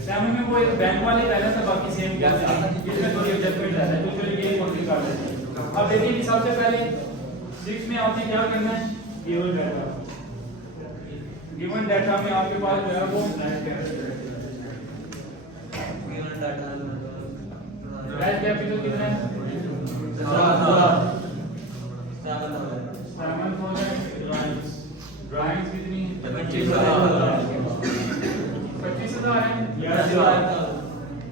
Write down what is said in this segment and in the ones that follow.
Seven में कोई bank वाले बैलेंस है, बाकी सेम करते हैं, इसमें थोड़ी एडजस्टमेंट रहता है, तो चलिए ये कौन सी कार्ड है। अब देखिए कि सबसे पहले 6 में आपने क्या करना है, गिवन डाटा में आपके पास जो है वो राइट कैपिटल कितना है, 7,000, ड्राइंग्स कितनी, 25,000 है।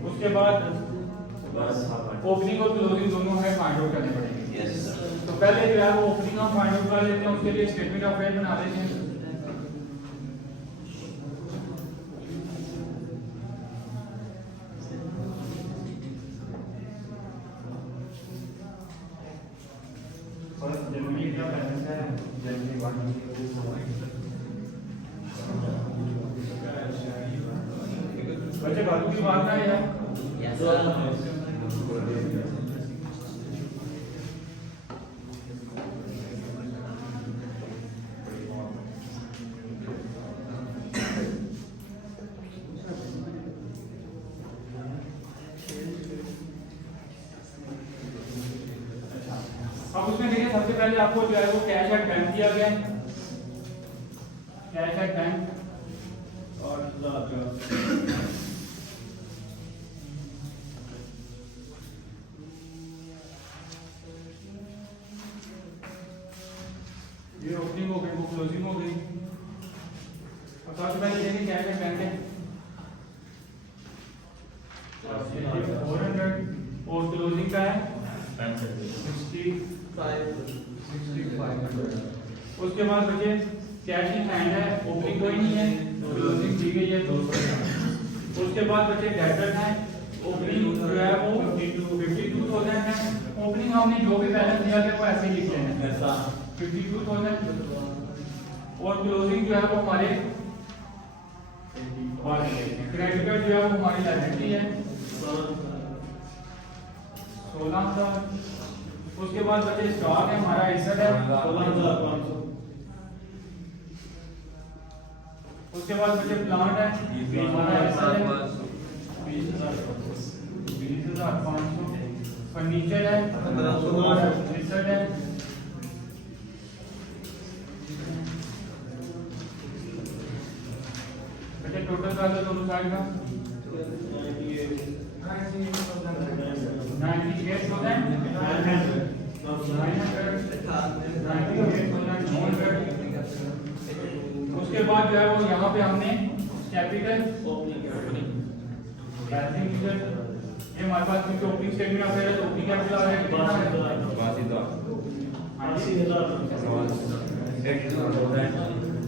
उसके बाद ओपनिंग और क्लोजिंग दोनों है फाइंड आउट करने पड़ेंगे। तो पहले जो है वो ओपनिंग हम फाइंड आउट कर लेते हैं, उसके लिए स्टेटमेंट ऑफ फेयर बना लेते हैं। जनवरी का बैलेंस है, जनवरी 1 बच्चे बातों की बात ना यार। अब उसमें देखिए सबसे पहले आपको जो है वो कैश एट बैंक दिया गया है, कैश एट बैंक और ये ओपनिंग हो गई, वो क्लोजिंग हो गई। अब सबसे पहले देखिए कैश एट बैंक है 400 और क्लोजिंग का है 6500। उसके बाद बचे कैश इन हैंड है, ओपनिंग कोई नहीं है, क्लोजिंग दी गई है 200। उसके बाद बचे डेब्टर है, ओपनिंग जो है वो 52,000 है। ओपनिंग हमने जो भी बैलेंस दिया गया वो ऐसे ही लिख लेना है 52,000। और क्लोजिंग जो है वो हमारे क्रेडिटर जो है वो हमारी लायबिलिटी है 16,000। उसके बाद बचे स्टॉक है, हमारा एसेट है 16,500। उसके बाद बचे प्लांट है, हमारा एसेट है 20,500। फर्नीचर है 15,000, एसेट है। बचे टोटल का दोनों साइड का 98,900। उसके बाद जो है वो यहाँ पे हमने कैपिटल ये हमारे पास क्योंकि ओपनिंग स्टेटमेंट ऑफ फेयर है तो ओपनिंग कैपिटल आ रहा है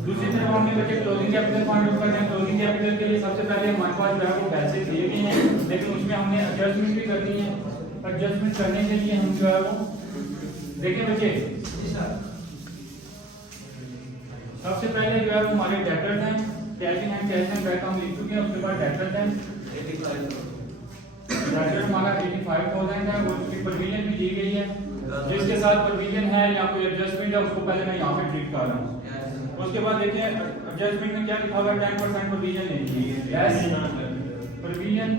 दूसरी तरफ हमने बचे क्लोजिंग कैपिटल फाइंड आउट करना है। क्लोजिंग कैपिटल के लिए सबसे पहले हमारे पास जो है वो पैसे दिए गए हैं, लेकिन उसमें हमने एडजस्टमेंट भी करनी है। एडजस्टमेंट करने के लिए हम जो है वो देखिए बच्चे सबसे पहले जो है वो हमारे डेब्टर्स हैं, cash in hand cash and bank हम लिख चुके हैं। उसके बाद डेब्टर्स हैं, डेब्टर हमारा 85,000 है, वो उसकी प्रोविजन भी दी गई है। जिसके साथ प्रोविजन है या कोई एडजस्टमेंट है उसको पहले मैं यहाँ पे ट्रीट कर रहा हूँ। उसके बाद देखिए एडजस्टमेंट में क्या लिखा हुआ है, 10% प्रोविजन लेनी है। Yes, provision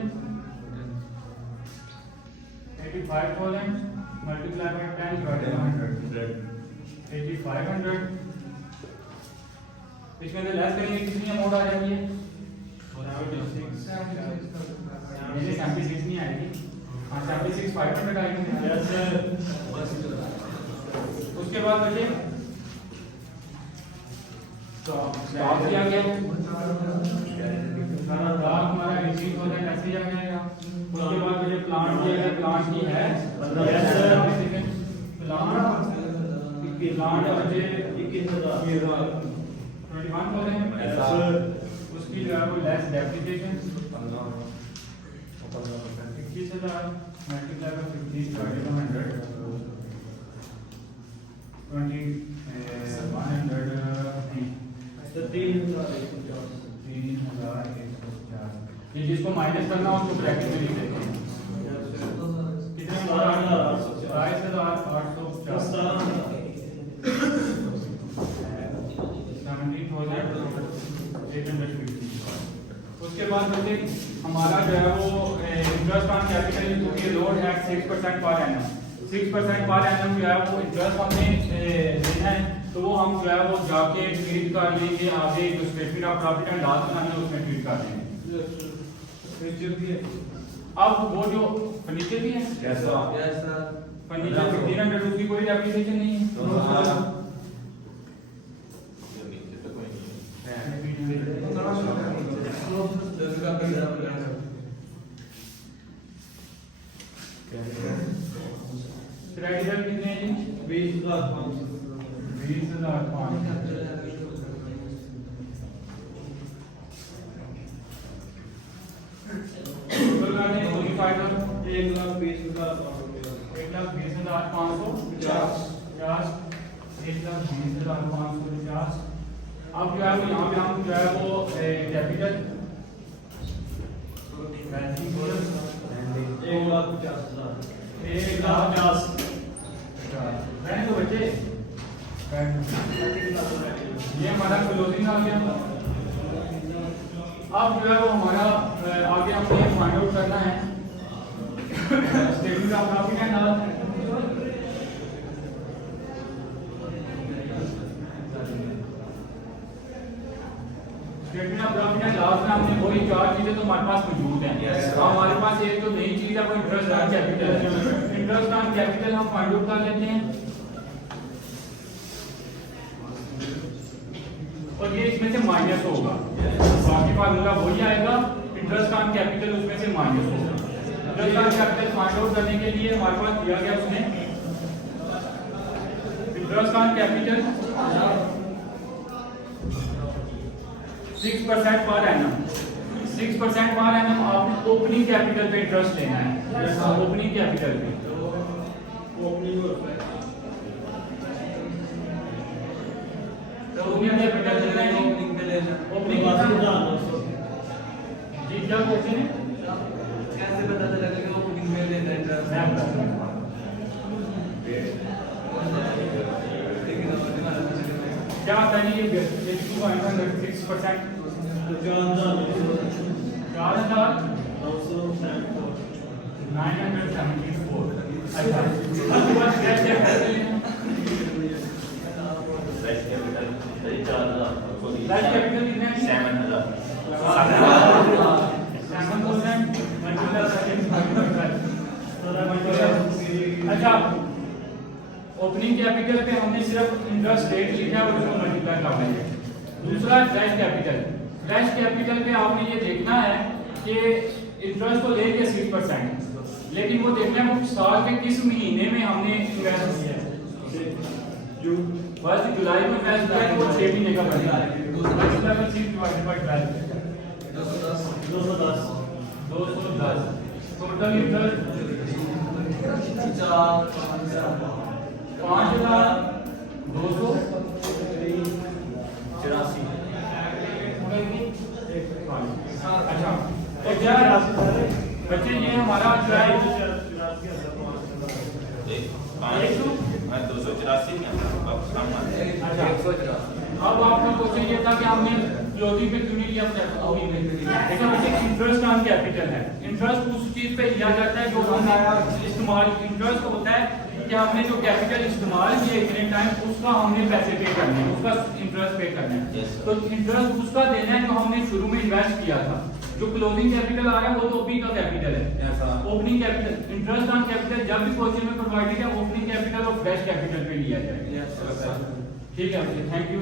85,000 multiply by 10 divided by 100 8500। इसमें से लेस करेंगे कितनी अमाउंट आ जाती है, 76 नहीं आएगी, हाँ 76,500 आएगी। Yes sir. उसके बाद बचे तो स्टॉक दिया गया है, स्टॉक हमारा 80,000 ऐसे ही आ जाएगा। उसके बाद मुझे प्लांट दिया गया, प्लांट की है प्लांट बचे 21,000 उसकी जो है वो less depreciation 21,000 multiply by 50 divided by 100 3,150। ये जिसको माइनस करना हो उसको ब्रैकेट में लिख देते हैं कितने 22,850। उसके बाद बच्चे हमारा जो है वो इंटरेस्ट ऑन कैपिटल ये लोड है 6% पर एनम 6% पर एनम जो है वो इंटरेस्ट हमने लेना है, तो वो हम जो है वो जाके ट्रीट कर लेंगे आगे जो statement of profit and loss बनाना है उसमें ट्रीट कर लेंगे। अब वो जो फर्नीचर भी है फर्नीचर 1500 उसकी कोई एप्लीकेशन नहीं है। क्रेडिटर कितने हैं जी 20,500 1,20,550 अब जो है वो यहाँ पे हम जो है वो कैपिटल 1,50,000 रहने दो बच्चे। ये हमारा क्लोजिंग आ गया। अब जो है वो हमारा आगे हमने फाइंड आउट करना है statement of profit and loss. Statement of profit and loss में हमने वही चार चीजें तो हमारे पास मौजूद हैं। हमारे पास एक जो नई चीज है वो इंटरेस्ट ऑन कैपिटल है। इंटरेस्ट ऑन कैपिटल हम फाइंड आउट कर लेते हैं और ये इसमें से माइनस होगा, बाकी फार्मूला वही आएगा, इंटरेस्ट ऑन कैपिटल उसमें से माइनस होगा। Interest on capital find out करने के लिए हमारे पास दिया गया उसने interest on capital 6% per annum 6% per annum आपको ओपनिंग कैपिटल पे इंटरेस्ट लेना है। ओपनिंग कैपिटल पे ओपनिंग कैपिटल लेना है। ओपनिंग जी क्या क्वेश्चन है, कैसे पता चलेगा कि वो ओपनिंग में लेना है इंटरेस्ट? क्या आता है ये 6% 4,974। अच्छा उसके बाद कैश कैपिटल कितना है 7,000। अच्छा ओपनिंग कैपिटल पे हमने सिर्फ इंटरेस्ट रेट लिखा है और उसको मल्टीप्लाई कर देंगे। दूसरा फ्रेश कैपिटल, फ्रेश कैपिटल पे आपने ये देखना है कि इंटरेस्ट तो लेंगे 6%, लेकिन वो देखना है वो साल के किस महीने में हमने इन्वेस्ट किया है। बस जुलाई में इन्वेस्ट किया है वो 6 महीने का बनेगा। दूसरा का 6 डिवाइडेड बाय 12 210 टोटल इंटरेस्ट 5,284। अच्छा तो क्या बच्चे ये हमारा जो है 284 में अच्छा अब आपका क्वेश्चन ये था कि हमने क्लोजिंग पे क्यों नहीं लिया देखो बच्चे इंटरेस्ट ऑन कैपिटल है। इंटरेस्ट उस चीज पे लिया जाता है जो हमने इस्तेमाल, इंटरेस्ट होता है कि हमने जो कैपिटल इस्तेमाल किया इतने टाइम उसका हमने पैसे पे करने हैं, उसका इंटरेस्ट पे करना है। तो इंटरेस्ट उसका देना है जो हमने शुरू में इन्वेस्ट किया था। जो क्लोजिंग कैपिटल आ रहा है वो तो ओपनिंग का कैपिटल है, opening capital. Interest on capital जब भी क्वेश्चन में प्रोवाइडेड है ओपनिंग कैपिटल और फ्रेश कैपिटल पे लिया जाएगा। ठीक है, थैंक यू।